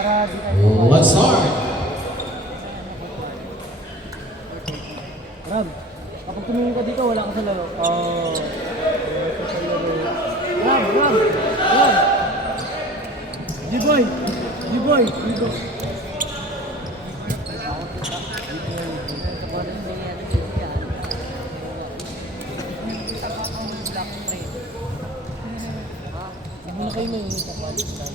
Let's start. Ram, kapag tumingin ka dito, wala ka sa laro. Ram! G-boy! G-boy! Hindi na kayo may kapalit na.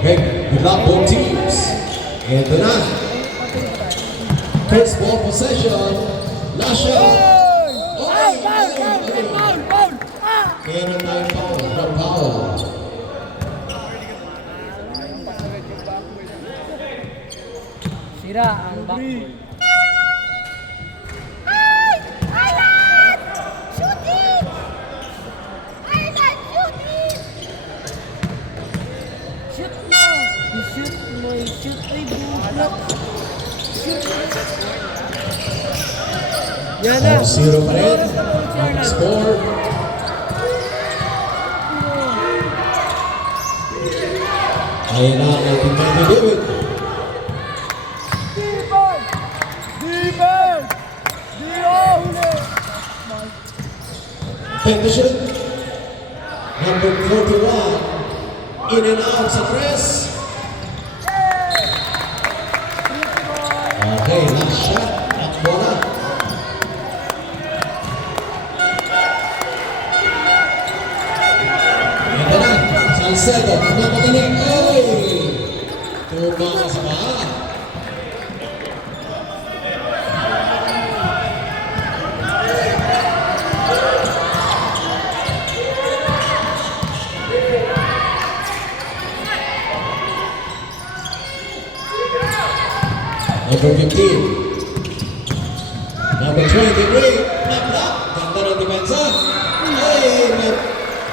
Okay, good luck both teams. Ito na. First ball possession. Last shot. Meron tayong foul from Powell. Sira ang backball. Yan na. 0 pa rin. Ang score. Ayun na ang ating Manny David. Henderson. Number 41. In and out sa press. Okay, last shot. At bola. Ito na. Salcedo. Nagmamagaling. Ay! Tumama sa paa. Number 15. Number 23. Nablock. Ganda ng depensa. Ay,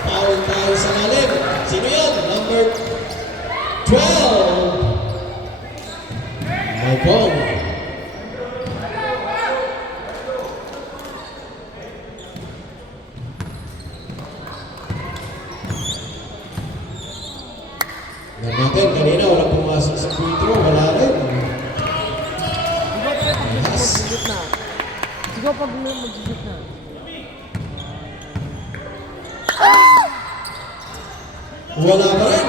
foul tayo sa lalim. Sino yan? Number 12. Malcolm. Yan natin. Kanina walang pumasok sa free throw. Wala rin. Sigaw pag mag-shoot na. Wala pa rin.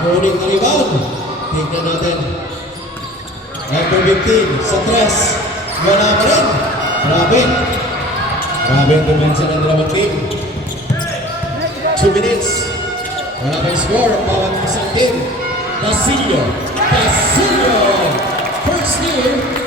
Ngunit na rebound. Tignan natin. Number 15 sa tres. Wala pa rin. Grabe. Grabe ang demensa ng dalawang team. 2 minutes. Wala pa yung score. Bawat isang team. Basilio. First team.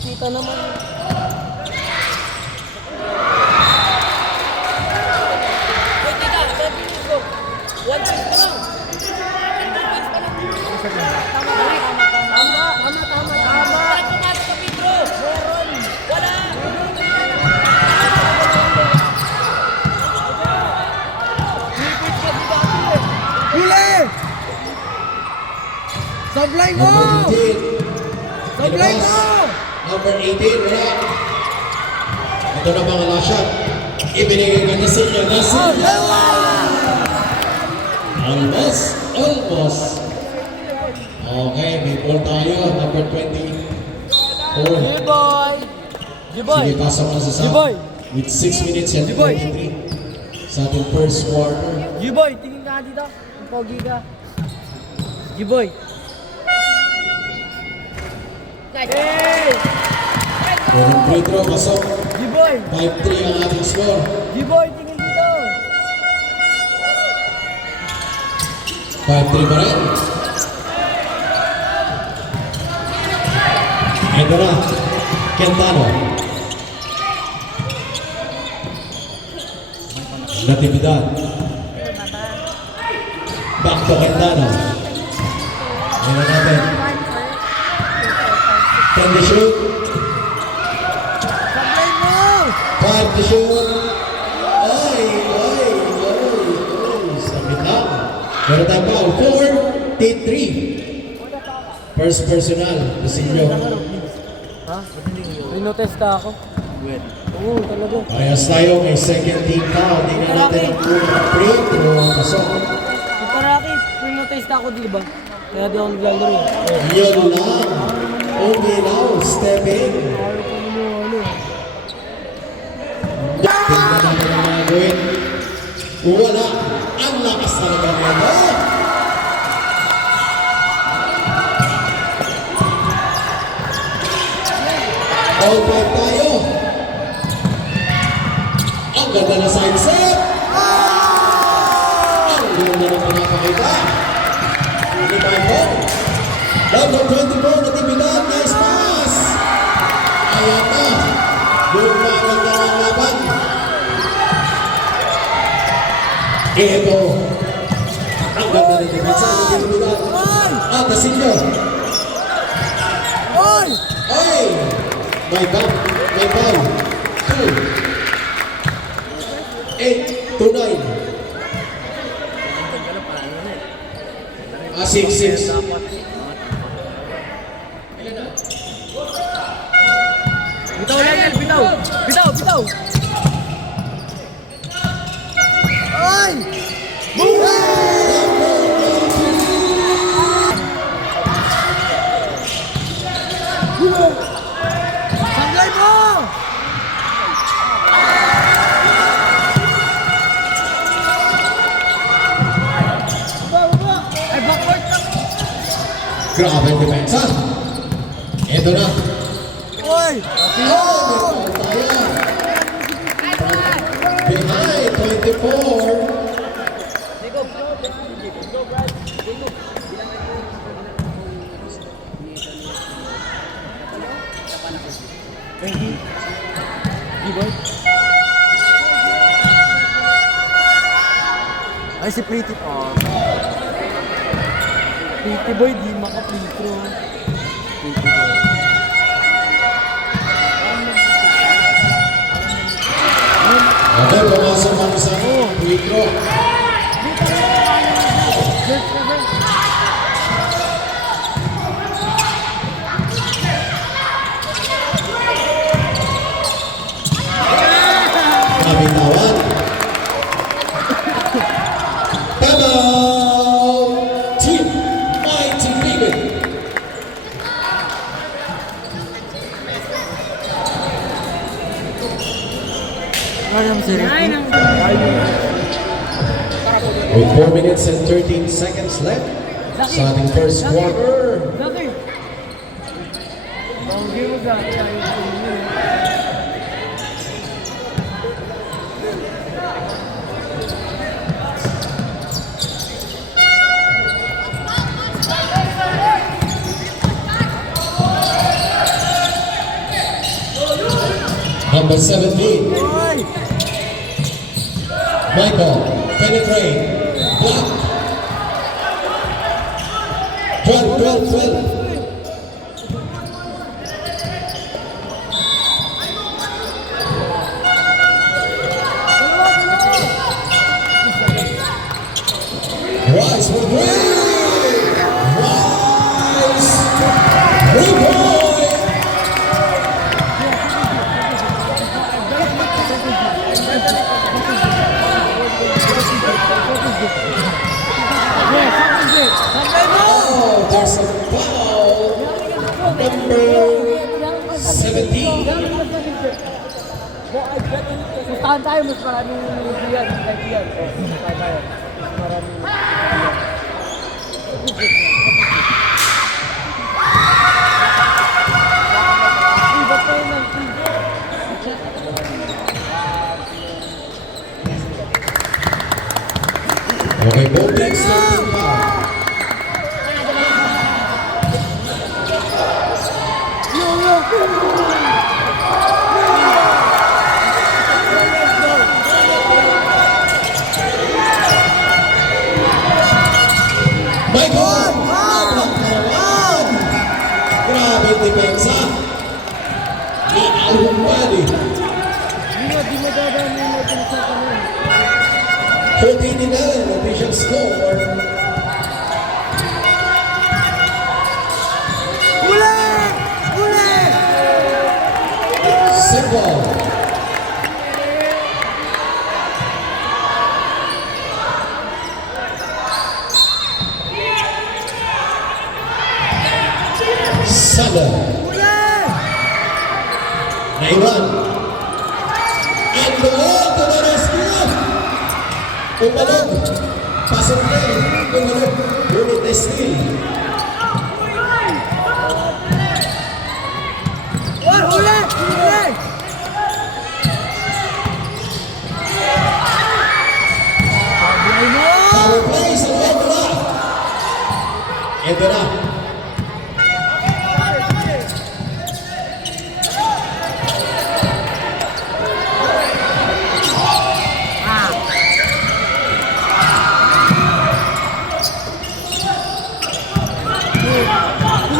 Kita naman. Sablay mo! Sablay mo! Number 18, wala. Ito na mga last shot. Ibinigay ka na siya. Almost. Okay, may ball tayo. Number 24. G-boy! Sige, pasok na sa G-boy! With 6 minutes and G-boy! 43 sa ating first quarter. G-boy, tingin ka dito. Ang pogi ka. G-boy! Hey! Unang free throw, pasok. G-boy! 5-3 ang ating score. G-boy, tingin dito. 5-3 pa rin. Ito na, Quintano. Natividad. Back to Quintano. Ito natin. Can they shoot? Sablay mo! 5 to shoot. Ay. Sa bitaw. Meron tayong foul. 4-3. First personal. Basilio. Ha? Rinotesta ako. Oo, talaga. Parehas tayo. May second team foul. Tingnan natin ang unang free throw. Pasok. Yung Karaki, rinotesta ako, di ba? Kaya di ako naglalaro. Yun lang. Only now. Step in. Ayaw ko mo ano. Tingnan natin ang gagawin. Wala. Ang lakas talaga nila. All five tayo. Ang ganda na side set. Ang ganda na pinapakita. Hindi pa ito. Number 24, Natividad. Nice pass. Ayan na. Bumagod na ang laban. Ito. Ang ganda na depensa ng Natividad. Ah, Basilio. Oy! Ay! May back. May foul. 2. 8 to 9. 6. Bitaw lang yan, bitaw! Bitaw! Oy! Sablay mo! Ay, backward ka! Grabe ang depensa. Ito na. Oy! Oh! Behind 24. Ay, si Pretty pa. Pretty boy, di maka-pretro. Pretty boy. Okay, pumasok ang isang free throw. Nabitawan. Timeout! Team Mighty League. With 4 minutes and 13 seconds left sa ating first quarter. Dati! Banggi mo dati. Ayaw ko mo. Number 17, Oy! Michael, penetrate, block. 12. Rice for three. Rice. 3-point. Oh, there's a foul. Number 17. Pustahan tayo, mas maraming yan. Pustahan tayo. Mas maraming Okay, both teams starting foul. Yo! Michael! Block naman! Grabe ang depensa. Ni Alhumbali. Di mo dadaan yung natin sa kanan. 49 official score. Uli! Uli! Simple. Sander. Uli! Naiwan. And the ball to the rescue. Umalog. Pasok play. Umalog. Unit na steal. Uli! Uli! Sabi mo! Power play sa loob na. Ito na.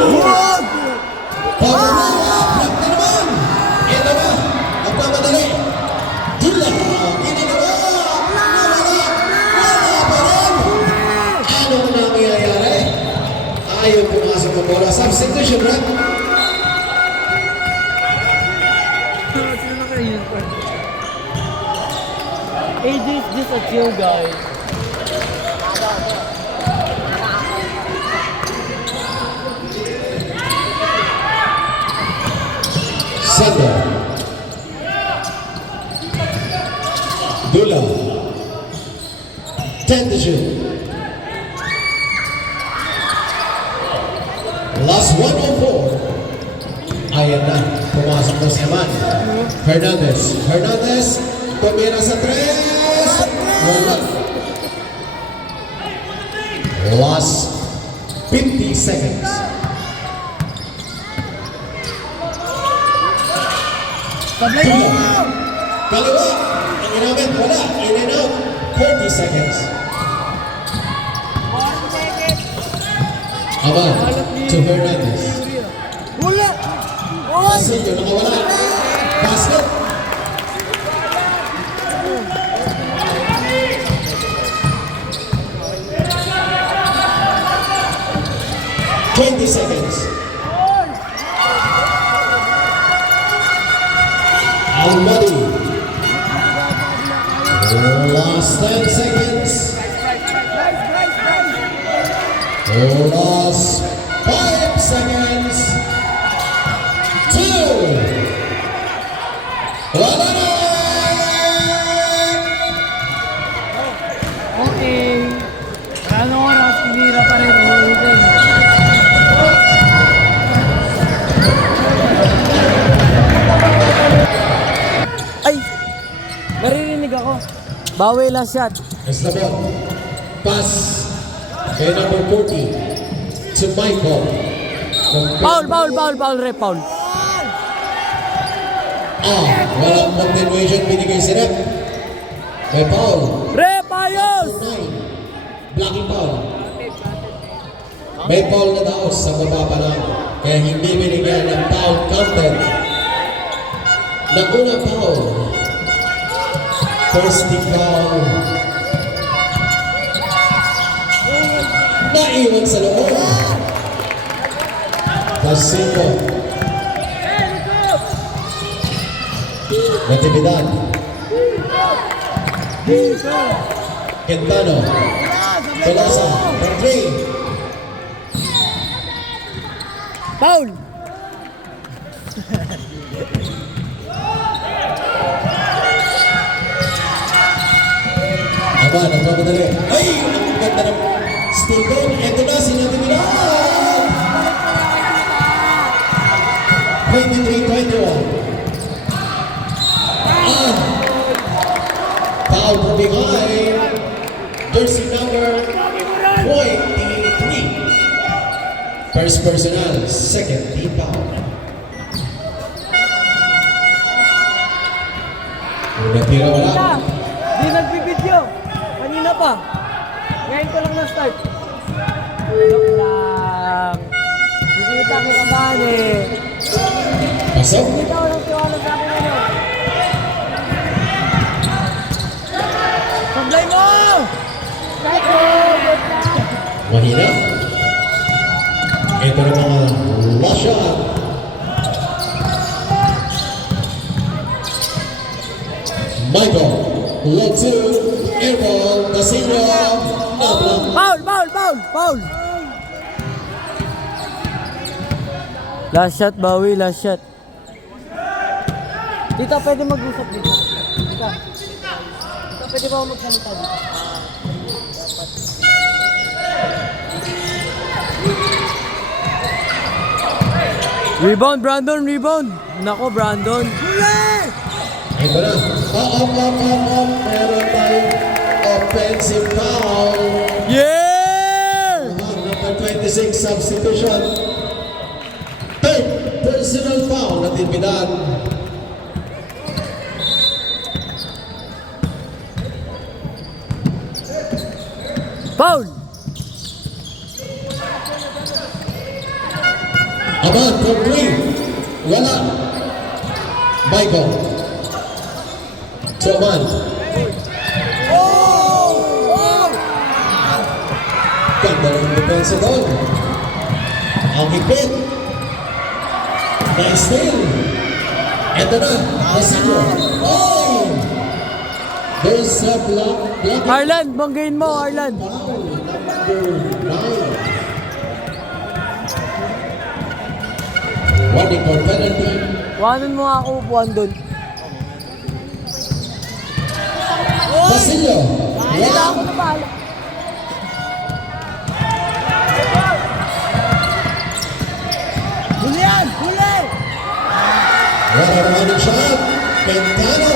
Huwag! Power play. Block na naman. Ito na. Nagmamadali. Dula. Hindi na ba? Nawala. Wala pa rin. Ano na nangyayari? Ayaw pumasok ang bola. Substitution, right? Sino na kayo yun? AJ is just a chill guy. Sander. Dula. 10 to shoot. Last 104. Ayan na. Pumasok na si Eman. Hernandez. Hernandez. Tumira sa 3. Wala. Last 50 seconds. Sablay mo! Kaliwa. Ang ginamit. Wala. In and out. 40 seconds. Aman to Hernandez. Uli! Oy! Pasillo nakawala. Basket. Twenty seconds. Almadi. Last 10 seconds. Last 5 seconds. 2. Wala na! Okay. Ano oras, pinira pa rin. Ulitin. Ay! Maririnig ako. Bawi last shot. It's the ball. Pass. Kay number 40. To Michael. Foul, foul, foul, foul, rep, foul. Walang continuation binigay si Rep. May foul. Rep, ayos! 9. Blocking foul. May foul na daos sa baba pa lang. Kaya hindi binigyan ng foul counted. Naguna foul. First team foul. Naiwan sa loob. Pasinko. Natividad. Quintano. Tolosa. For 3. Foul! Aba, nagmamadali. Ay! Ang ganda ng steal goal. Ito na, si Natividad. 23-21. Foul from behind. Jersey number 23. First personal, second team foul. Una tira wala. Tita, di nagbibidyo. Kanina pa. Ngayon ko lang na-start. Joke lang. Hindi kita kinabahan eh. Pasok. Hindi ka walang tiwala sa akin ano. Sablay mo! Kahit mo! Good luck! Mahina. Ito na mga last shot. Michael, leg two, airball, Casino, Nabla. Foul! Foul! Foul! Foul! Last shot, Bawi. Last shot. Tita, pwede mag-usap dito. Tita, pwede ba ako magsalita dito? Rebound, Brandon! Rebound! Nako, Brandon! Ito na. Meron tayong offensive foul. Yeah! Number 26 substitution. Third personal foul na tinbidan. Foul! Aman from three. Wala. Michael. So Aman. Ganda ng depensa doon. Ang higpit. Nice steal. Ito na. Casino. Oh! There's a block. Arlan, banggain mo, Arlan. Foul. Number 9. Running for penalty. Wanan mo nga ako upuan doon. Basilio. Wala ako na bahala. Huli yan! Huli! What a running shot. Quintano.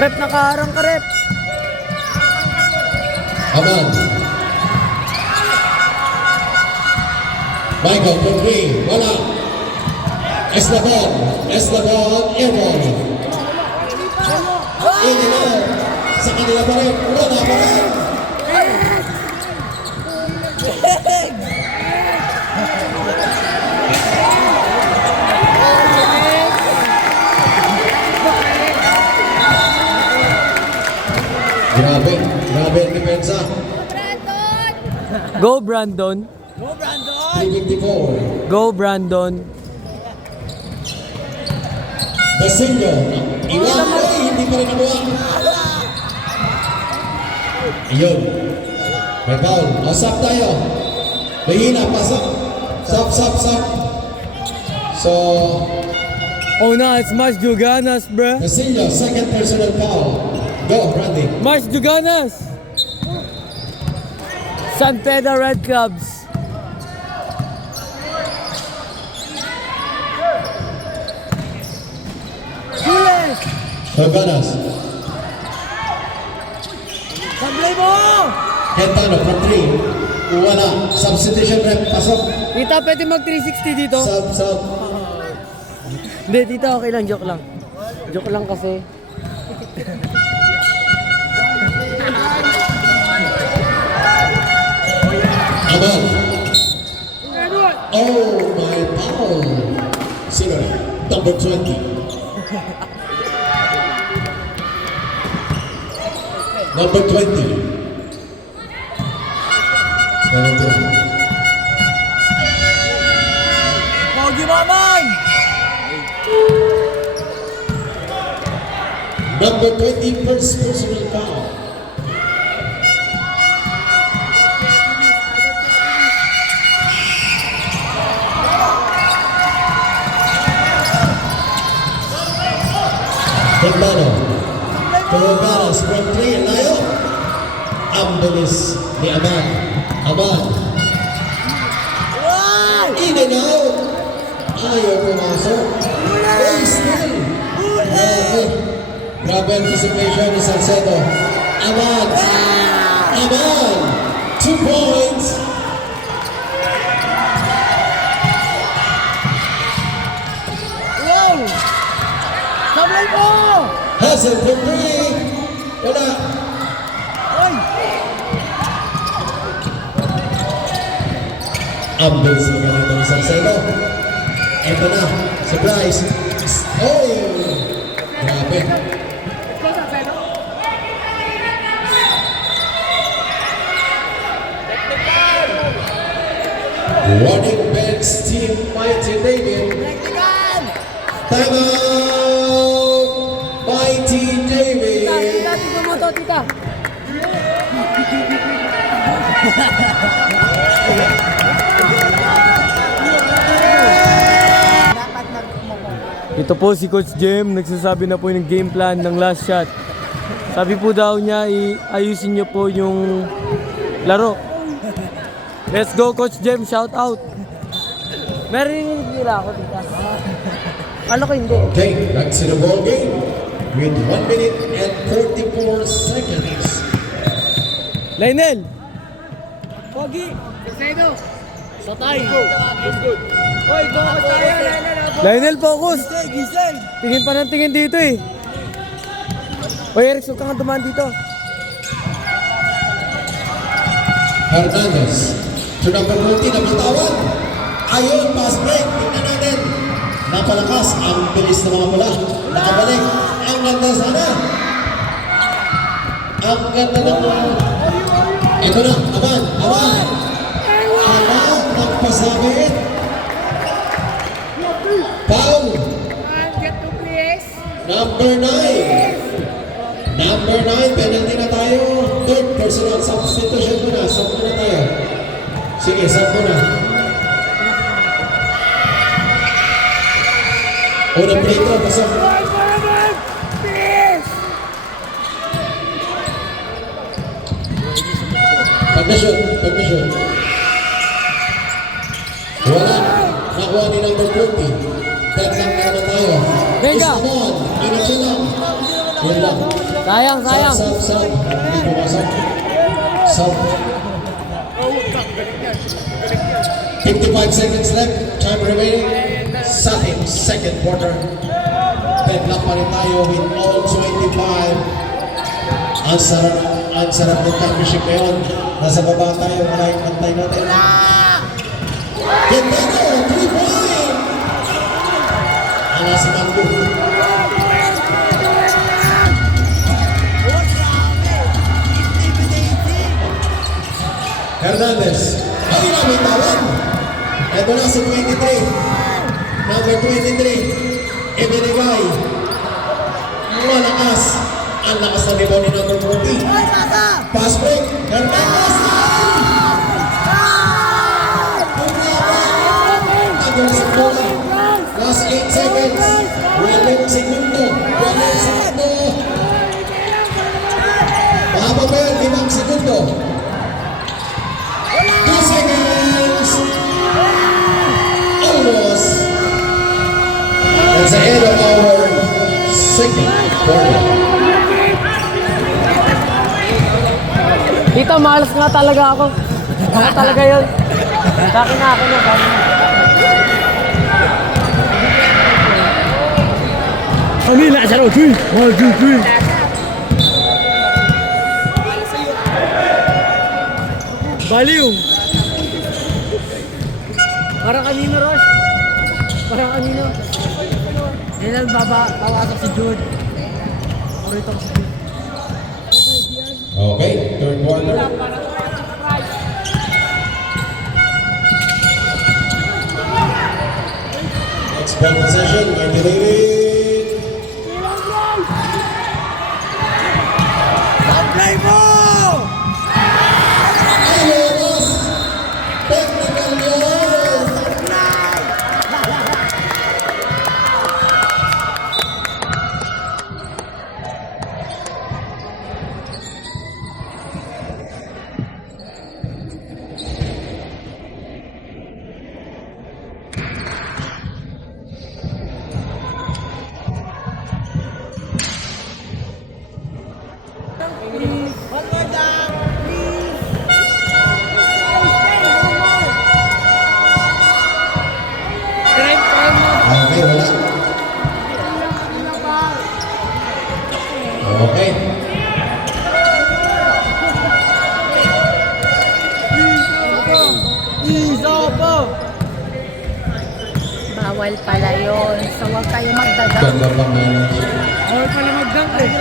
Rep, nakaharang ka, Rep. Aman. Michael from three. Wala. Eslabon. Airball. In and out. Sa kanila pa rin. Wala pa rin. Grabe ang depensa. Go, Brandon. 354. Go, Brandon. Basilio. Iwan. Ay, hindi pa rin nabuha. Ayun. May foul. O, sap tayo. Mahina, pasok. Sap. So, Oh, no, it's Mars Juganas, bruh. Basilio, second personal foul. Go, Randy. Mars Juganas! San Pedro Red Clubs. Huli! Hoganas. Sablay mo! Quintano from three. Wala. Substitution rep. Pasok. Tita, pwede mag 360 dito? Sub. Hindi, tita, okay lang. Joke lang. Joke lang kasi. Aman. Oh, my foul. Sino na? Number 20. Number 20. Meron po. Pogi Mamay! Number 20, first personal foul. Quintano. Hoganas from three. Layo. Ang bilis ni Aman. In and out. Ayaw pumasok. Hey, still. Grabe anticipation ni Salcedo. Aman. 2 points. Wow! Supply mo! Hazel for three. Wala. Ay! Ambul sa ganito ng Salcedo. Ito na. Surprise. Oh! Grabe. Warning bench team Mighty David. Electrical! Time out! Mighty David. Tita, tignan mo to, tita. Ito po si Coach Jem, nagsasabi na po yung game plan ng last shot. Sabi po daw niya, ayusin niyo po yung laro. Let's go Coach Jem, shout out. Meron nila ako, tita. Ano ko hindi? Okay, back to the ball game with 1 minute and 44 seconds. Lionel! Pogi! Pesedo! Satay! Hoy, focus tayo, Lionel, focus! Gisel! Tingin pa ng tingin dito eh. Hoy, Eric, huwag ka nga dumaan dito. Hernandez to number 40 na bitawan. Ayun, pass break. Tingnan natin. Napalakas ang bilis ng mga bola. Nakabalik. Ang ganda sana. Ang ganda ng... Ito na, aban, aban. Alam, nagpasabit. Foul. Number 9. Number 9, penalty na tayo. Third personal substitution muna. Sampo na tayo. Sige, sampo na. Unang play ko, pasok. Pag-na-shoot, pag-na-shoot. Wala. Nakuha ni number 20. Dead lang na tayo. Venga. Istamon, inatyo lang. Yun lang. Sayang, sayang. Sub. Hindi pumasok. Sub. 55 seconds left. Time remaining. Sa ating second quarter. Deadlock pa rin tayo with all 25. Ang sarap ng championship ngayon. Nasa baba tayo. Maraming pantay natin. Gandano, 3 point! Ang nasa Mango. Hernandez. Ay, namin tawag. Ito na si 23. Number 23. Ibinigay. Malakas. Ang lakas na rebound ni number 40. Pass break. Hernandez. Ang sa bola. Last 8 seconds. 8 segundo. 8 segundo. Mahaba pa yun. 5 segundo. 2 seconds. Almost. That's the end of our second quarter. Tito, malas nga talaga ako. Ako talaga yun. Sa akin na. Kami na, saro, 3, 1, 2, 3. Baliw! Parang kanino, Rosh? Parang kanino? Yan ang bawasak si Jude. Purito ko si Jude. Okay, third quarter. Next ball possession, Mighty David. Sablay mo! Ayos! Technical goal! bawal pala yun. So, huwag kayo magdadang. Ganda pa nga. Bawal pala mag-dunk eh.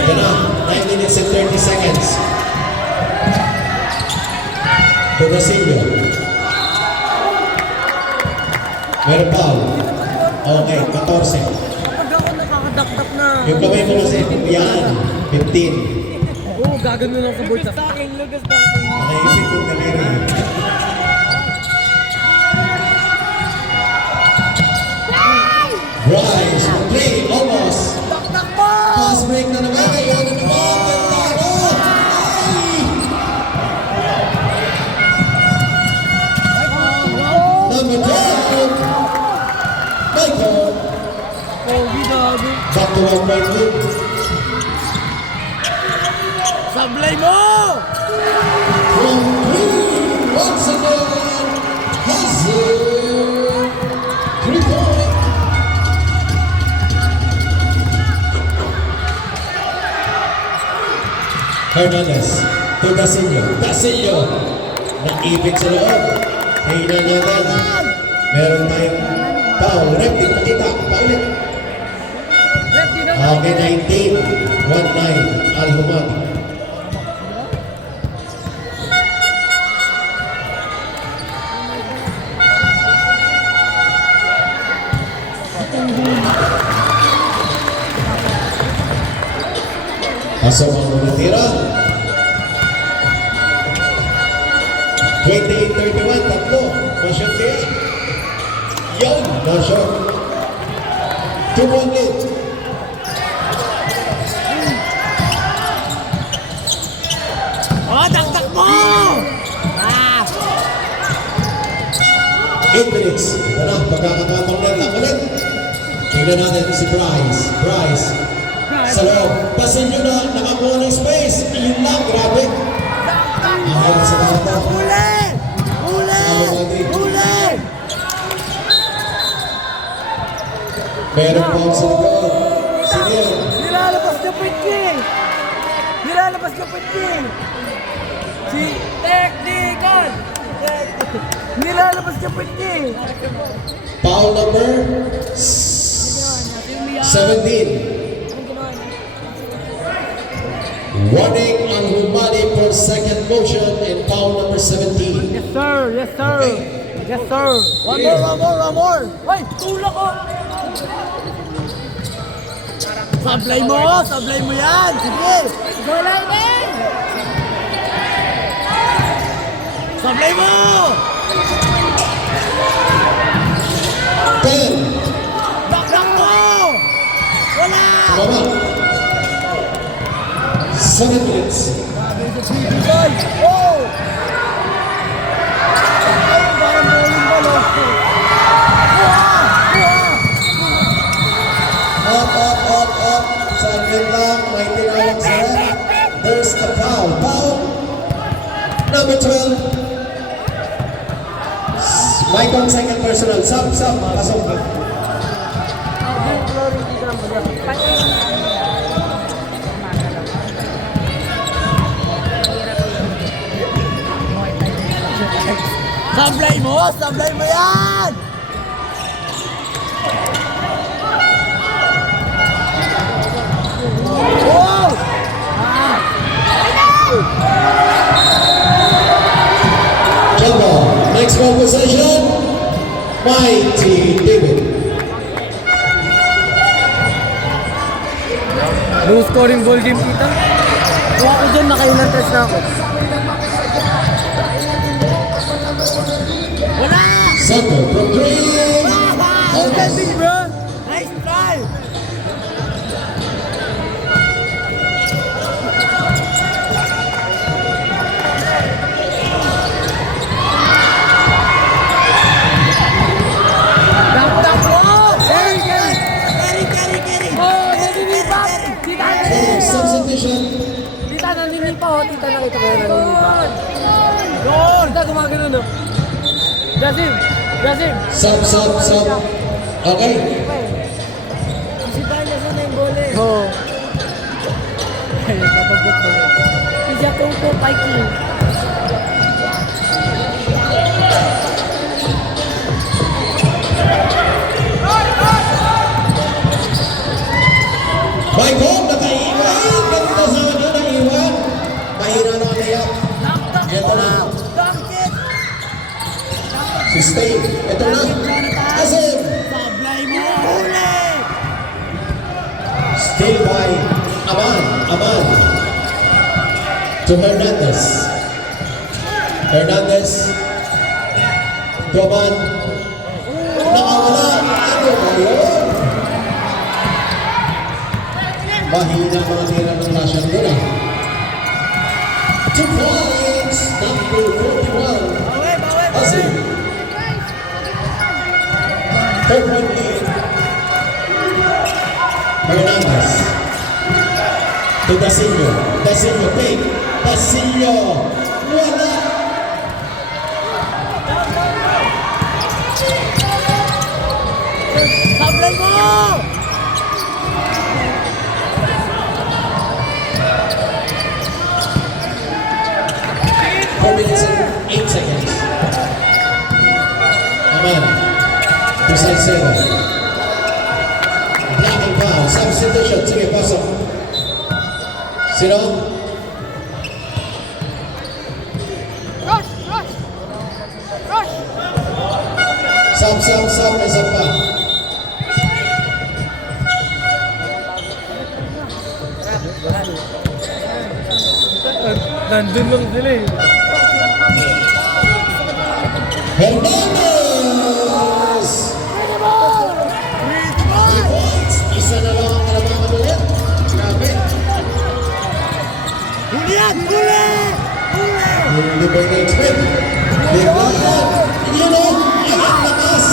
Ito na, 9 minutes and 30 seconds. Tomasillo. Meron foul. Okay, 14. Pag ako nakakadakdak na. Yung kamay mo kasi, yan, 15. Oo, gagano lang sa board. Sa akin, lugas na ako. Nakaipit yung daliri. Bryce, 3, almost. Dakdak mo! Fast break na naman. Ayun na naman. Tentado. Ay! Number 12. Michael. Pogi gago. Back to 1 point lead. Sablay mo! From 3, once again, Hazel. 3 point. Hernandez to Dasillo. Dasillo. Nag-ibig sa loob. Tingnan natin. Meron tayong foul. Rep, di makita. Paulit. Okay, 19. 1-9. Al-Humadi. Pasok ang unang tira. 28-31, tatlo. No-shot kaya. Yun, no-shot. 2-point lead. Oh, dakdak mo! Ah! 8 minutes. Ito na, pagkakatapang lang ulit. Tingnan natin si Bryce. Bryce. Sa loob. Pasin nyo na, nakakuha ng space. Yun lang, grabe. Ahal sa bata. Huli! Huli! Huli! Meron po sa likod. Sinil. Nilalabas niya Pitking! Nilalabas niya Pitking! Si Technical! Nilalabas niya Pitking! Foul number 17. Warning ang Humadi for second motion and foul number 17. Yes sir! Yes sir! Okay. Yes sir! One more! One more! One more! Ay! Tulak ko! Sablay mo! Sablay mo yan! Sige! Golay din! Sablay mo! 10. Dakdak mo! Wala! Tama. 7 minutes. Ay! Oh! Ay, parang bowling ball oh. Up. Saglit lang. May tinawag sa ref. There's a foul. Foul. Number 12. Michael, second personal. Sub. Pasok. Sablay mo! Sablay mo yan! Oh! Jumbo. Next ball possession. Mighty David. No scoring ball game kita. Kung ako dyan, nakailan test na ako. Wala! Santo from 3. Outstanding, bro! Nice try! Dakdak mo! Carry! Oh, naninipa! Tita, Substitution. Tita, naninipa oh. Tita, nakita ko yun, naninipa. Yun! Tita, gumagano no? Jasim! Sub. Okay. Si Barnes na yung gole. Oo. Ayun, nabagot mo yun. Si Japong po fighting. Sustain. Ito na. Azim. Sablay mo! Huli! Still by Aman. Aman. To Hernandez. Hernandez. To Aman. Nakawala. Ano ba yun? Mahina mga tira ng Russian Luna. 2 points. Number 41. Azim. Third point lead. Hernandez. To Dasillo. Dasillo take. Dasillo. Wala. Sablay mo! 4 minutes and 8 seconds. Aman. To Salcedo. Blocking foul. Substitution. Sige, pasok. Sino? Rush! Rush! Rush! Sub. Isa pa. Nandun lang sila eh. Hernandez! 3 points. Isa na lang ang kalamangan ulit. Grabe. Huli yan! Huli! Huli! Hindi ba na-expect? Biglaan. Yun o. Agad lakas.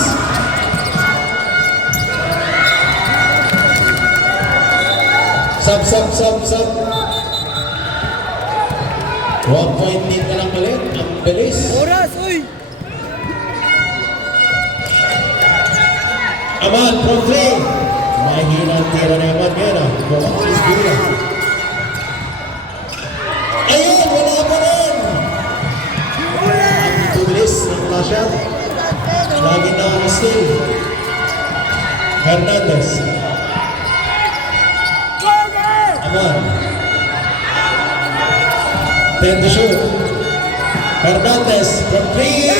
Sub. 1 point lead na lang ulit. Ang bilis. Oras! Uy! Aman, from 3. Mahina ang tira na Aman ngayon. Bumakis bila. Ayun, wala pa rin. Ang tubilis ng Lasha. Lagi na ang steal. Hernandez. Aman. 10 to shoot. Hernandez from 3.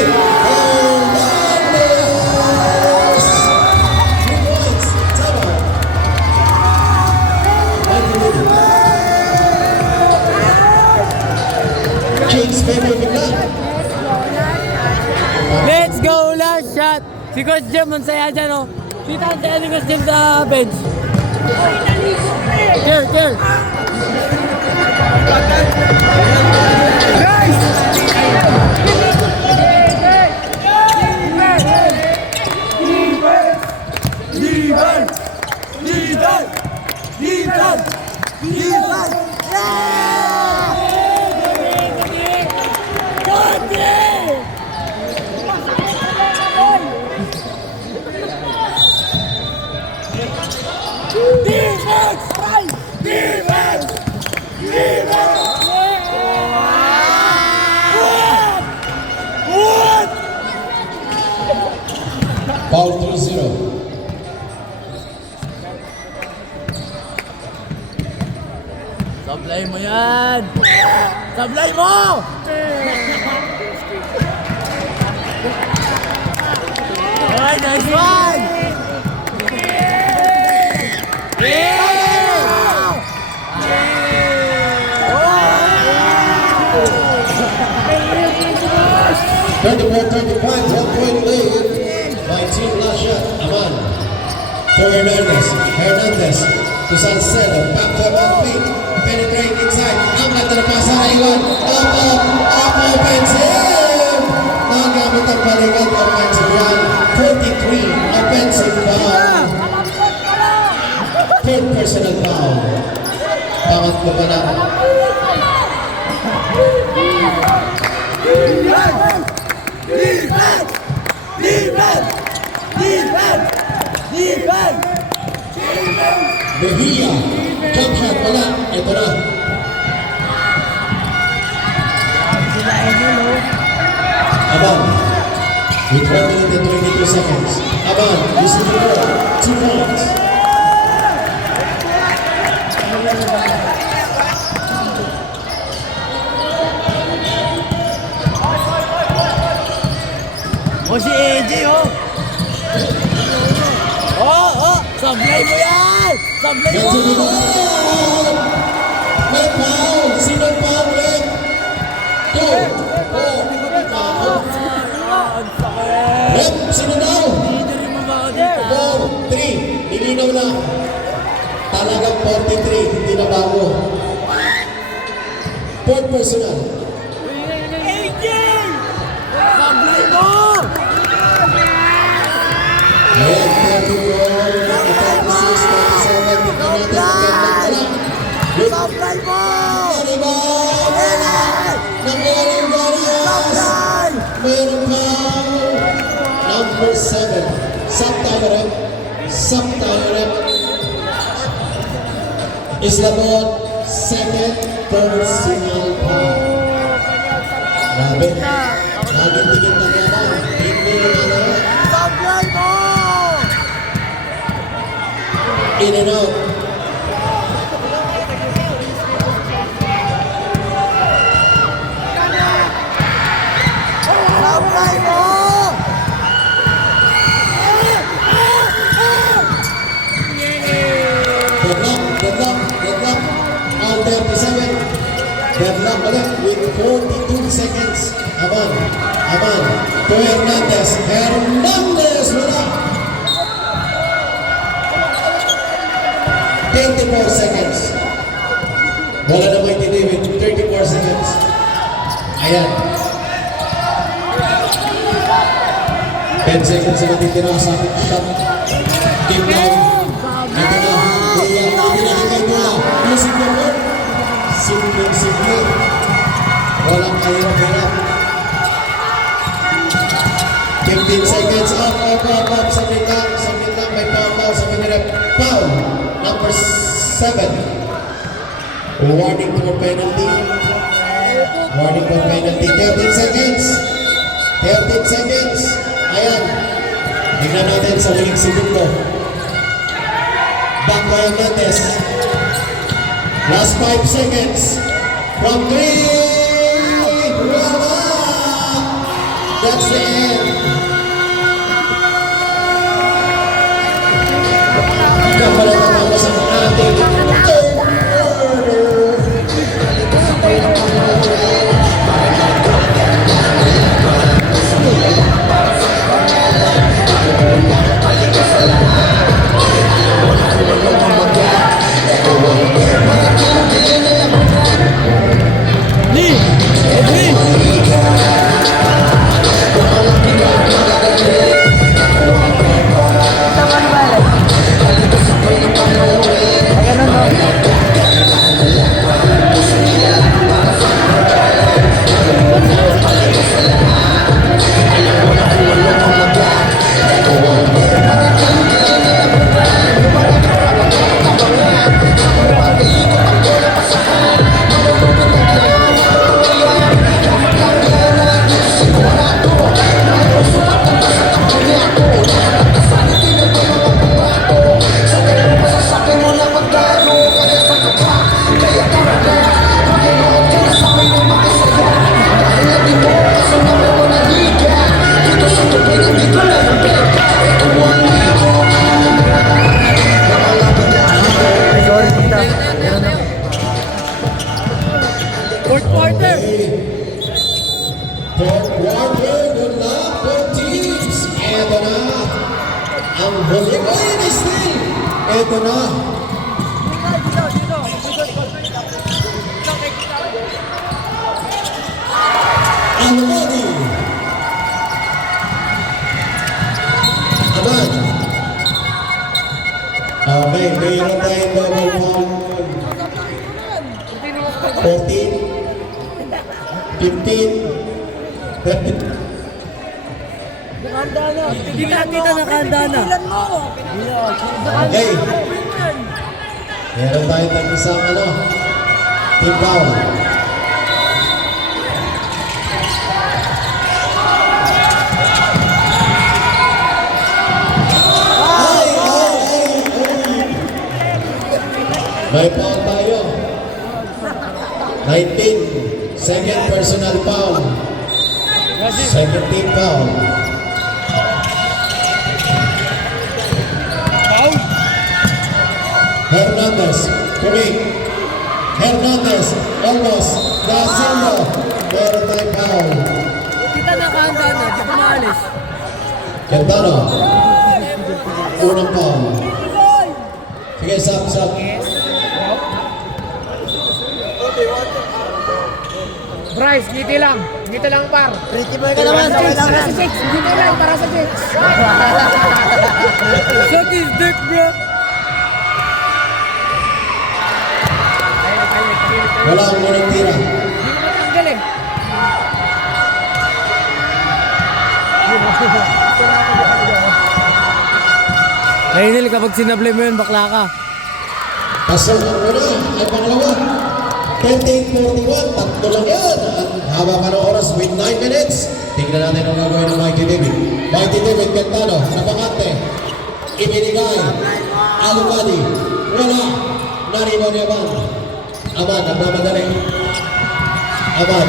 Hernandez! 3 points. Tama. Kings favor bigla. Let's go, last shot! Si Coach Jem, ang saya dyan, oh. Kita ang saya ni Coach Jem sa bench. Cheer! Foul 3-0. Sablay mo yan! Sablay mo! Alright, nice one! Yeah! 34-35, 1 point lead by Team Lasha. Aman. To Hernandez. To Salcedo. Back to Aman feet. Penetrate inside. Ang ganda na pasa na iwan. Up, offensive! Nagamit ang balikat offensive yan. 43, offensive foul. Third personal foul. Pangatlo pa lang. Mejia. Jump shot. Wala. Ito na. Aban. With 1 minute and 22 seconds. Aban. Using the ball. 2 points. O si AJ, oh. Oh. Sablay mo yan. Sablay mo. Medyo bilang! May foul! Sino foul ulit? 2, 4, foul. Rep, sino daw? 4, 3. Nilinaw na. Talagang 43, hindi na bago. Fourth personal. AJ! Sablay mo. Ayan, 34, 36, 37. Tignan natin ang ganda lang. Good. Sablay mo. Rebound! Ng Oring Warriors! Mayroon foul. Number 7. Sub tayo rep. Sub tayo rep. Islabot, second personal foul. Grabe. Naging-tigil na naman. Hindi na naman. Sablay mo. In and out. Sablay mo. Deadlock. Now 37. Deadlock ulit with 42 seconds. Aman. To Hernandez. Wala. 24 seconds. Wala na Mighty David. 34 seconds. Ayan. 10 seconds na natitira sa shot. Game time. Ito na. Hindi na kay Bola. Music na po. Simple. Walang kahirap-hirap. 15 seconds. Up. Sabit lang. May foul. Sabit na rep. Foul. Number 7. Warning for penalty. 13 seconds. 13 seconds. Ayan. Tingnan natin sa huling segundo. Back by Hernandez. Last 5 seconds. From 3. Wala. That's the end. Kapalit na ako sa ating third quarter. Fourth quarter. Fourth quarter, good luck for teams. Eto na. Ang huli ko yun is still. Eto na. Ang body. Aman. Okay, mayroon tayong double foul. 14. 15. Nakandana. Hindi kita nakandana. Okay. Meron tayo isang team foul. May foul tayo. 19. Second personal foul. Second team foul. Hernandez, kumik. Hernandez, almost. Dasillo, meron tayong foul. Kita nakahanda na, di ko maalis. Quintano, unang foul. Sige, sap. Bryce, ngiti lang. Ngiti lang, par. Pretty boy ka naman. Para sa chicks. Ngiti lang, para sa chicks. Suck his dick, bro. Wala ang unang tira. Hindi mo matanggal eh. Lainil, kapag sinablay mo yun, bakla ka. Pasok ang una, ay pangalawa. 28-41, tatlo lang yan. At haba ka ng oras with 9 minutes. Tingnan natin ang gagawin ng Mighty David. Mighty David, Quintano, sa bakante. Ibinigay. Alubadi. Wala. Naribaw ni Aman. Aman, nagmamadali. Aman.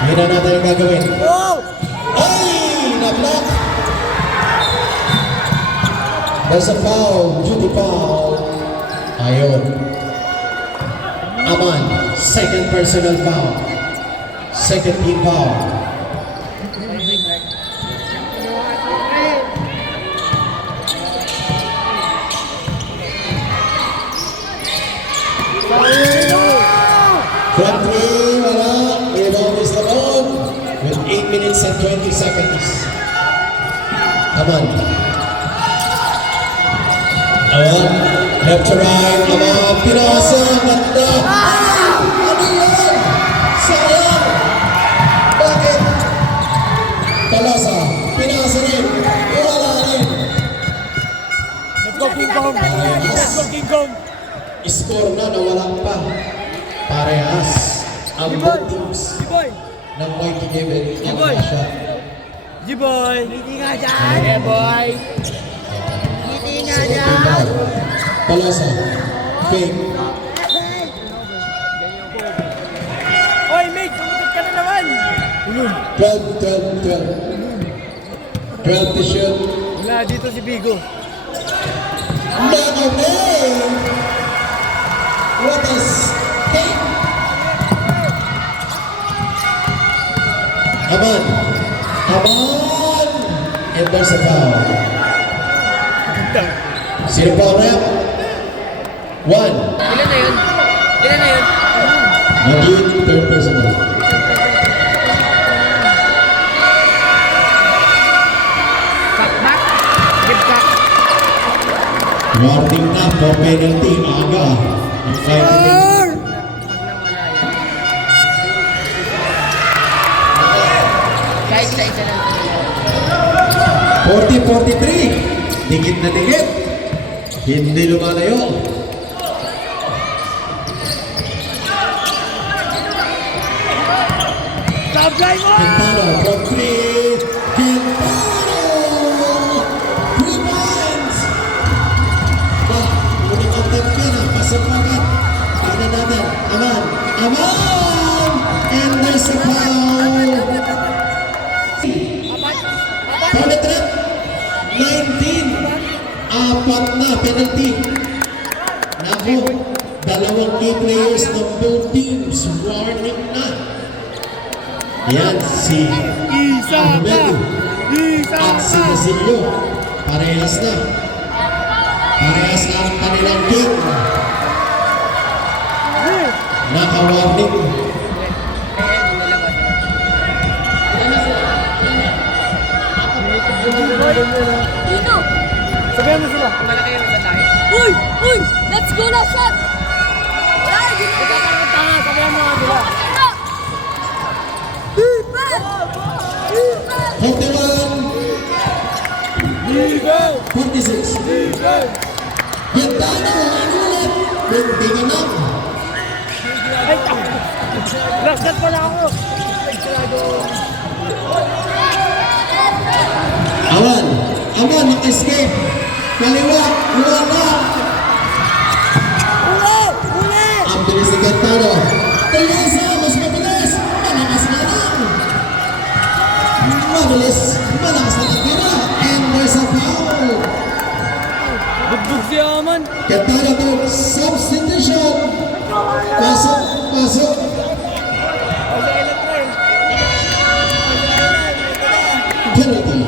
Tingnan natin ang gagawin. Ay! Na-block! There's a foul. Duty foul. Ayun. Aman, second personal foul. Second team foul. Front three, wala. Rebound is the ball with 8 minutes and 20 seconds. Aman. Aman. Left to right. Aman. Pinasa. Ganda. Ano yan? Sayang. Bakit? Palasa. Pinasa rin. Wala rin. Let's go, King Kong. Let's go, King Kong. Score na. Nawala pa. Parehas. Ang both teams G-Boy. ng Mighty David ang G-Boy. shot. G-Boy. Ngiti nga dyan. Yeah, boy. Ngiti nga Second dyan. team foul. Palasa. Fake. Oy, mate, sumutot ka na naman. 12 to shoot. Wala, dito si Bigo. Nakaway! What a skate! Aman! Aman! And there's a foul. Sino po ang rep? 1. Ilan na yun? Ilan na yun? Naging third personal. Cutback? Give cut. Warning na for penalty. Aga. Ang Mighty David. Kahit sa isa lang. 40-43. Dikit na dikit. Hindi lumalayo. Sablay mo! Quintano from 3. Quintano! Rebounds! Ulit ang tepena. Pasok agad. Tignan natin. Aman! Aman! And there's a foul. Foul trap. 19. Apat na penalty. Naku, dalawang key players ng both teams. Warning na. Yan, si Ahmed at si Basilio. Parehas na. Parehas na ang kanilang king. Naka-warning. Dino! Sabihan mo sila. Malaki yung lalaki. Uy! Uy! Let's go na shot! Wala! Dino! Ang tanga, sabihan mo nga sila. Defense! Defense! 41, 46. Quintano, ang ulit. Hindi ka na. Ay, Lasgat pala ako. Aman, Aman, naka-escape. Kaliwa, wala. Uli! Uli! Ang bilis ni Quintano. Tulisa, mas mabilis. Malakas na lang. Mabilis, malakas na tira. And there's a foul. Bugbog si Aman. Kentara to substitution. Pasok, pasok. Penalty.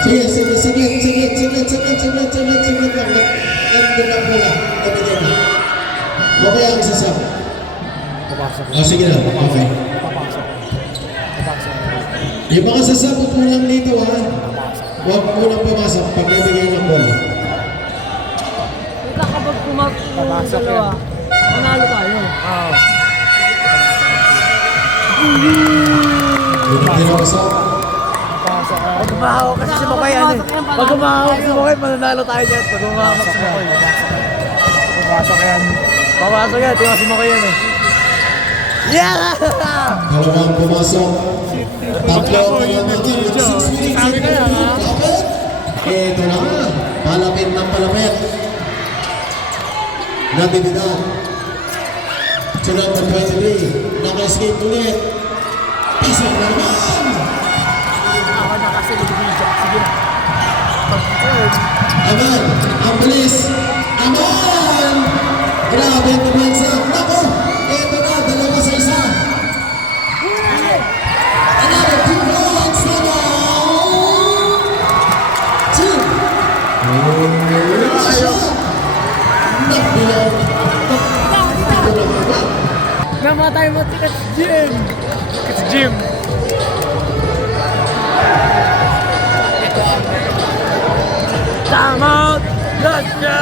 Sige. Nandun na pula. Nabigyan na. Mamaya ang sasabi. Sige na. Okay. Yung mga sasabot mo lang dito ha. Huwag mo lang pumasok pag nabigyan ng bola. Ika kapag pumasok dalawa, manalo tayo. Hindi na pasok. Pag umahawak kasi si Mokoy yan eh. Pag umahawak si Mokoy, mananalo tayo dyan. Pag umahawak si Mokoy. Papasok yan. Papasok yan, tingnan si Mokoy yan eh. Yeah! Dalawang pumasok. Tatlo ang natin. 6 minutes. Sabi ka yan, ha? Ito na nga. Palapit ng palapit. Nabibigyan. Sunod na 23. Naka-escape ulit. Pasok na naman. Ako na kasi nag-video. Sige na. Pag-turn. Aman. Ang bilis. Aman. Grabe ang pumansa. Naku. Ito na. 2-1. Another 2 points na ba? 2. Namatay mo si Jim. It's Jim. Time out. Let's go.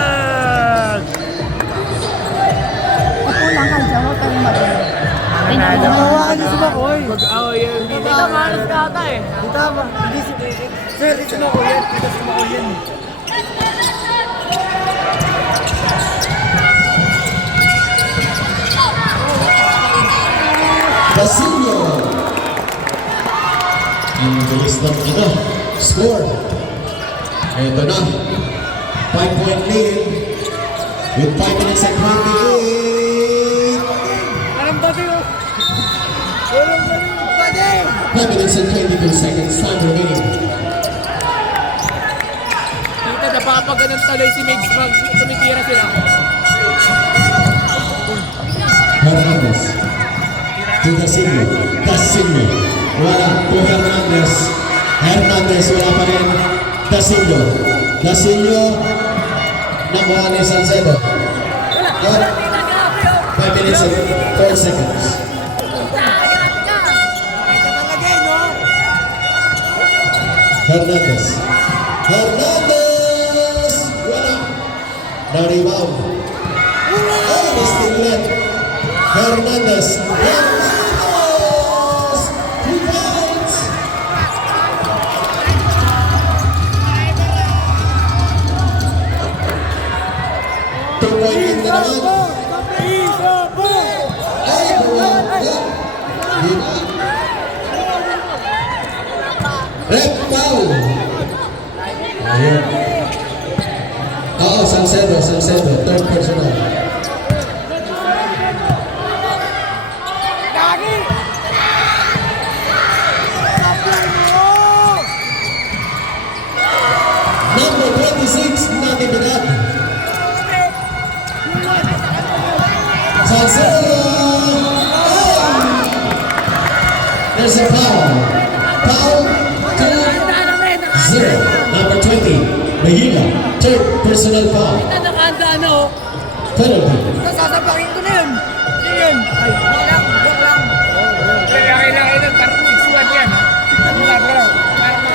Ako lang ka dyan, huwag kayong mag-alala. Hawakan niyo si Makoy. Mag-away yan. Dito malas ka ata eh. Dito ba? Hindi si Sir, dito si Makoy yan. Dito si Makoy yan. Basilio. Ang bilis ng score. Ito na. 5-point lead. With 5 minutes and 28. Anong bati mo? Walang bati. 5 minutes and 22 seconds. Time remaining. Kita napapaganon tuloy si Migs pag tumitira sila. Hernandez. To Dasilio. Dasilio. Wala. To Hernandez. Hernandez. Wala pa rin. Dasilio. Dasilio. Nakuha ni Salcedo. 5 minutes and 4 seconds. Hernandez. Hernandez! Wala. Na-rebound. Oh, nastiglet. Hernandez. Hernandez! Rebounds! Two-point lead na naman. Ay, buwan. Rep foul. Ayun. Oo, Salcedo. Third personal. Number 26, Natividad. Salcedo. Oh! There's a foul. Foul 2-0. Number 20, Mahila. Third personal foul. Nakanda ano? Penalty. Sasapakin ko na yun. Yun. Ay, joke lang. Kailangan yun, parang 6-1 yan. Parang mga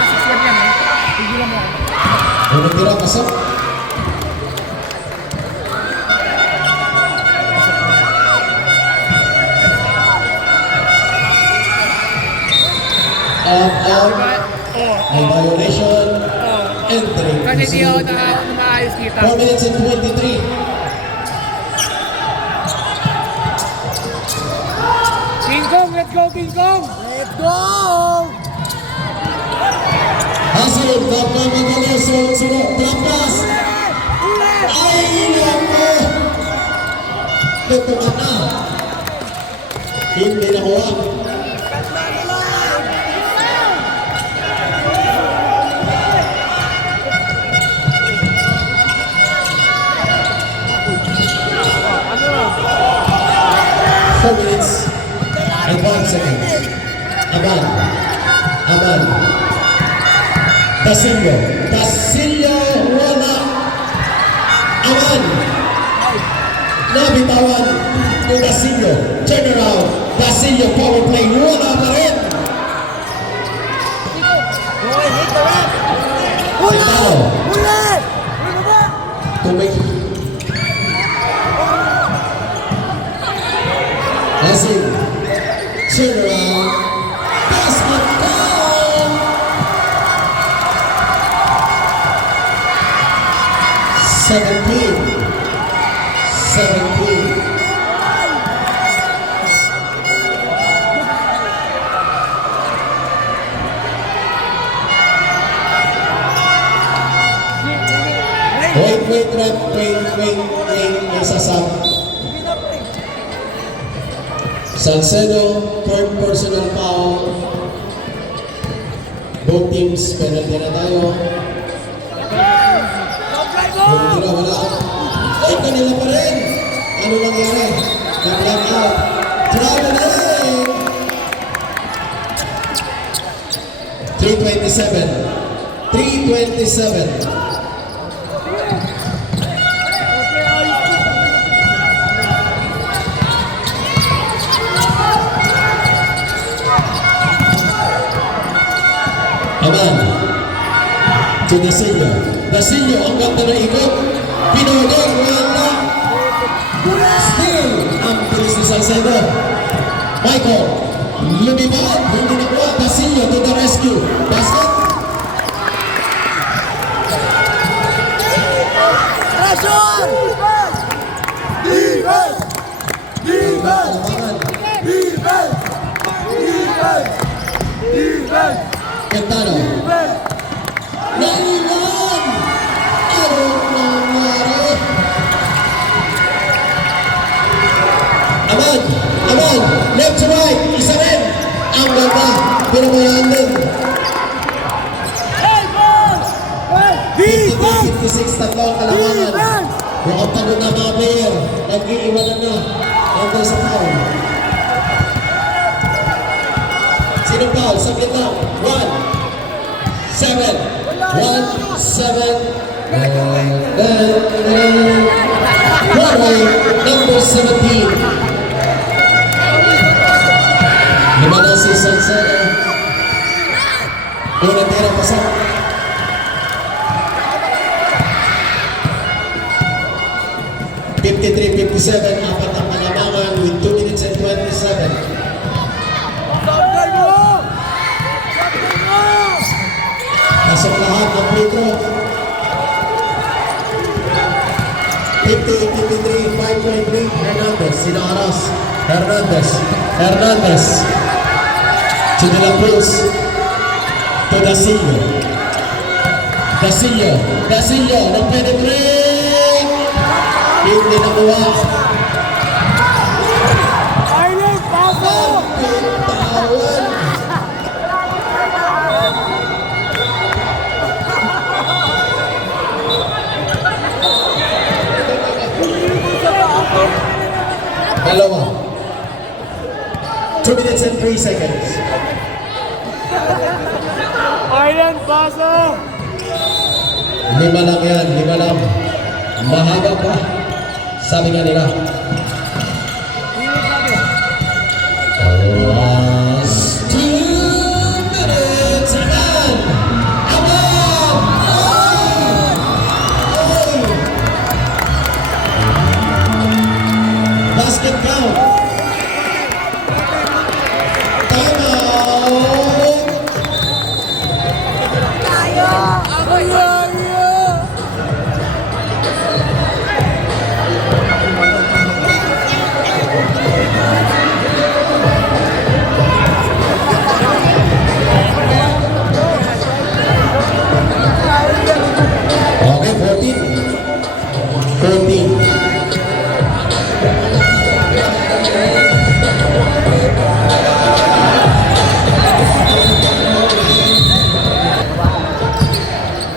6-1 yan. Tigilan mo. Unang tira, pasok. Out. May violation. Entering. Kasi di ako na maayos kita. 4 minutes and 23. King Kong, let's go King Kong! Let's go! Hasil, top na madali. Sunod. Drop pass. Ay, naku. Tutukan na. Hindi nakuha. 5 seconds. Aman. Aman. Dasilio. Dasilio, wala. Aman. Nabitawan ni Dasilio. Turn around. Dasilio, power play. Wala pa rin. Sentado. Tubig. Dasil. Turn around. Basket down. 17. Wait, rep, wait, may sasab. Salcedo, third personal foul. Both teams, penalty na tayo. Tira, wala. Ay, kanila pa rin. Ano nangyari? Na-black out. Traveling! 3:27. Aman. To Dasilio. Dasilio, ang ganda na ikot. Pinodong, wala. Still, ang bilis ni Salcedo. Michael, lumibad. Hindi nakuha. Dasilio to the rescue. Basket. Pressure! Defense! Defense! Defense! Defense! Defense! Quintano. Naiwan! Anong nangyari? Aman! Left to right! Isa rin! Ang ganda! Pinabayaan din! 56, tatlo ang kalamangan. Mukhang pagod na mga player. Nag-iiwanan na. Ando sa foul. Sino foul? Saglit lang. 1-7. Broadway, number 17. Lima na si Salcedo. Unang tira pasok. .57, apat ang kalamangan with 2 minutes and 27. Pasok lahat ng free throw. 58-53, 5.3. Hernandez, Sinaras. Hernandez. To De La Cruz. To Dasilio. Nag-penetrate. Hindi nakuha. Island, pasok! Bitawan. Dalawa. 2 minutes and 3 seconds. Island, pasok! Lima lang yan, 5 lang. Mahaba pa. Sabi nga nila. Last 2 minutes. Aman! Basket count. Time out.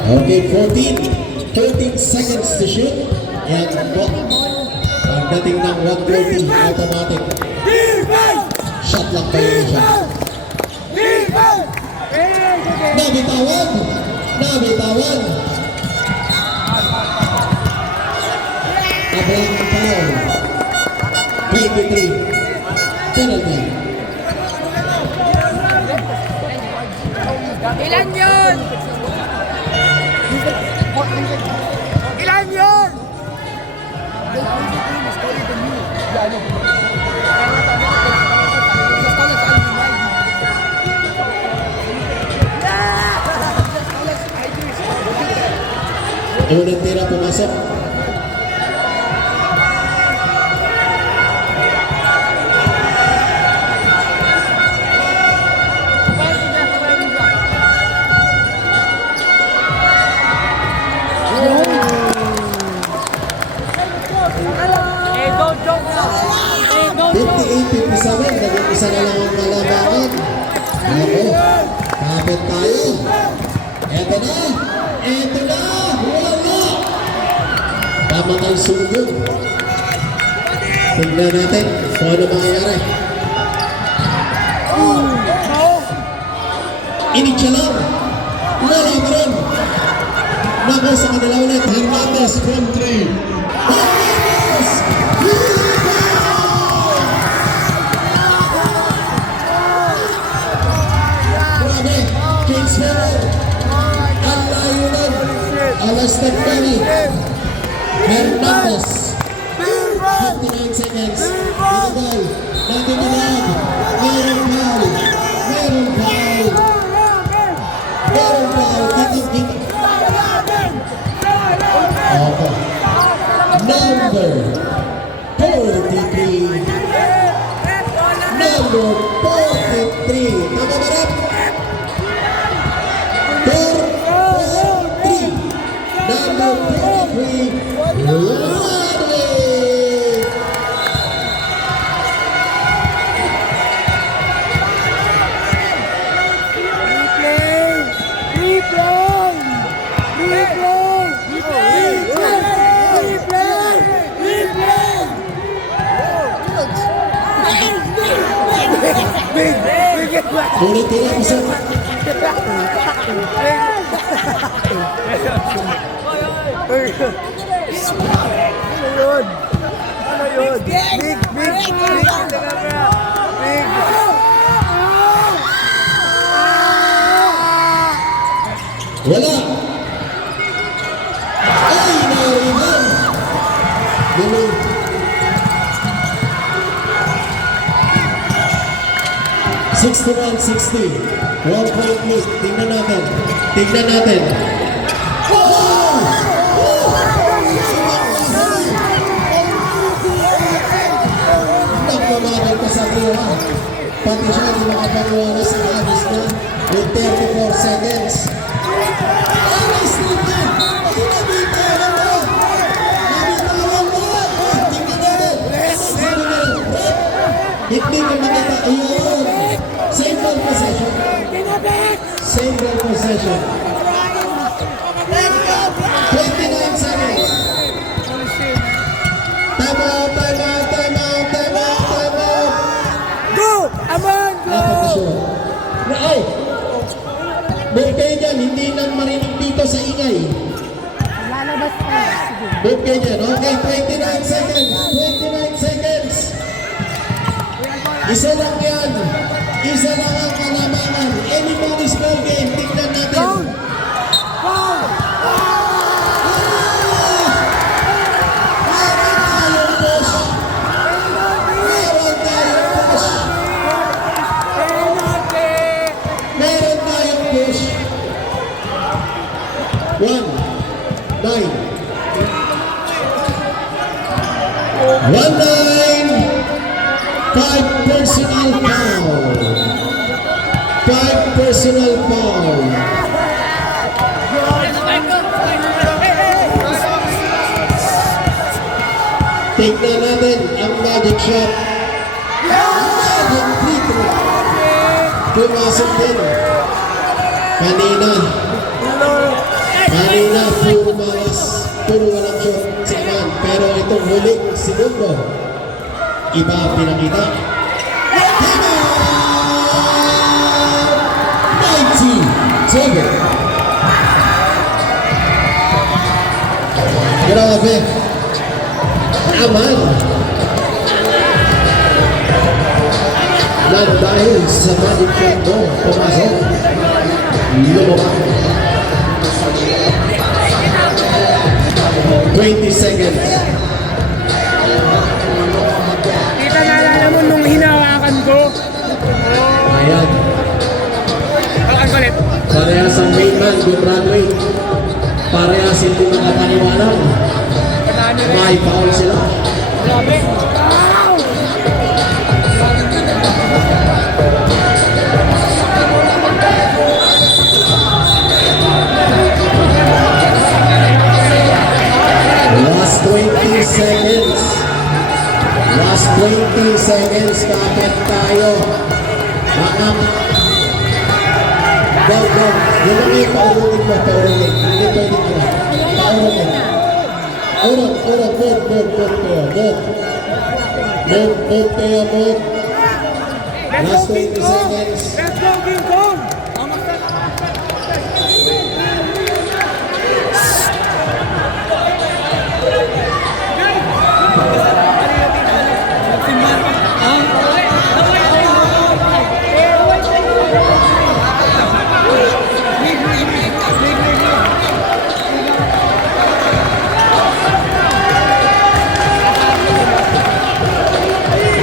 Okay, 14. Okay, 13 seconds to shoot. And pagdating ng 130, automatic. Defense! Shot lock Sampayin siya. Nabitawan! Nabitawan! Abang foul. 23. Penalty. Ilan yun? Ilan yun? Unang tira pumasok. Eh, don't joke na. Eh, don't joke. 58-57, naging isa na lang ang kalabangan. Ako, kapit tayo. Eto na, eto na, wala. Tama kayo sugod. Tignan natin kung ano mangyayari. Initya lang, wala pa rin. Nako sa kanila ulit, Hernandez from 3. Grabe, Kingsville, ang layunan, alas Stefani, Hernandez, 59 seconds, binigay, natin nilang, meron foul, meron foul, meron foul, kitang-kita. Okay. Number 43. Number 43. Tama ba rin? 43. Number 43. Rodney. Ulit tira isa. Wala. Ay, nariman. Galing. 61-60. 1 point lead. Tingnan natin. Tingnan natin. Nagmamagal pa sa Rio. Pati siya hindi makapagawa sa anis na with 34 seconds. Ay, may slip na! Ay, nabitawan mo! Nabitawan mo! Tingnan natin! Hindi ka makita. Ayun! Same ball possession. Same ball possession. 29 seconds. Time out, time out, time out, time out, time out. Go! Aman, go! Apat na siya. Ay! Huwag kayo dyan, hindi nang marinig dito sa ingay. Lalabas ka. Sige. Huwag kayo dyan. Okay, 29 seconds. 29 seconds. Isa lang yan. Isa lang ang kalamangan. Anybody's ball game. Tignan natin. Meron tayong push. Meron tayong push. Meron tayong push. 1, 9. 1-9. 5 personal foul. 5 personal foul. Tignan natin ang magic shot. Magic free throw. Pumasok din. Kanina puro malas, puro walang shot si Iman. Pero itong huling segundo, iba ang pinakita. Iman! 7. Grabe. Aman. Nang dahil sa magic shot mo, pumasok. Lumabas. 20 seconds. Kita naalala mo nung hinawakan ko. Ayan. Hawakan ko ulit. Parehas ang main man, good runway. Parehas hindi makapaniwala. May foul sila. Grabe. Last 20 seconds. Last 20 seconds. Kapit tayo. Baka. Go, go. Yun lang yung paurutin mo. Paurutin. Hindi pwede ko. Paurutin. Urot, urot. Move, move, move kayo. Move. Move, move kayo. Move. Last 20 seconds. Let's go, King Kong!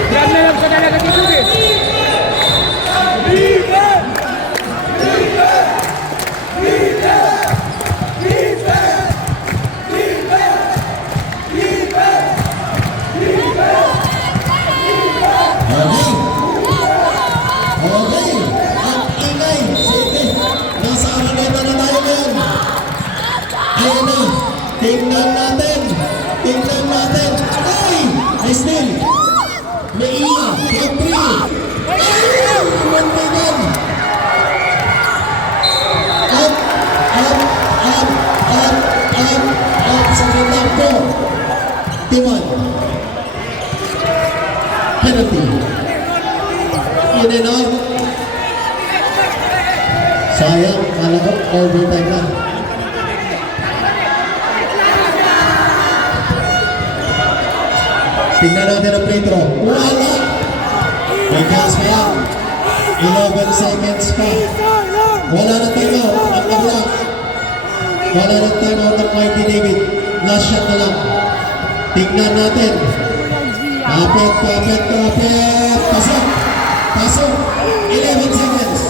Grab na lang sa talaga dito eh. Okay. Okay. Ang ingay. Sige. Nasa araneta na tayo ngayon. Ayun na. Tingnan natin. Tingnan natin. Ay! May steal. May iya. May free. Ay! Mantigan. Up. Up. Up. Up. Up. Up. Sa kitang po. Tiwan. Penalty. In and out. Sayang, kala ko overtime na. Tingnan natin ang free throw. Wala! May chance pa yan. 11 seconds pa. Wala na timeout. Ang naglock. Wala na timeout ng Mighty David. Last shot na lang. Tingnan natin. Kapit, kapit, kapit. Pasok. Pasok. 11 seconds.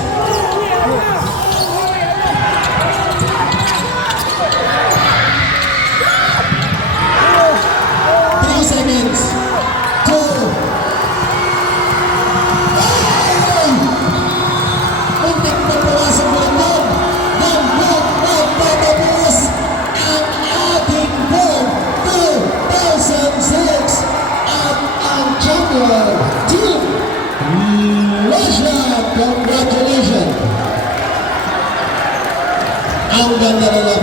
Seconds. 2. Ay! Muntik na pumasok mo ito. Hanggang magtatapos ang ating board 2006 at ang champion Team Russia. Congratulations! Ang ganda na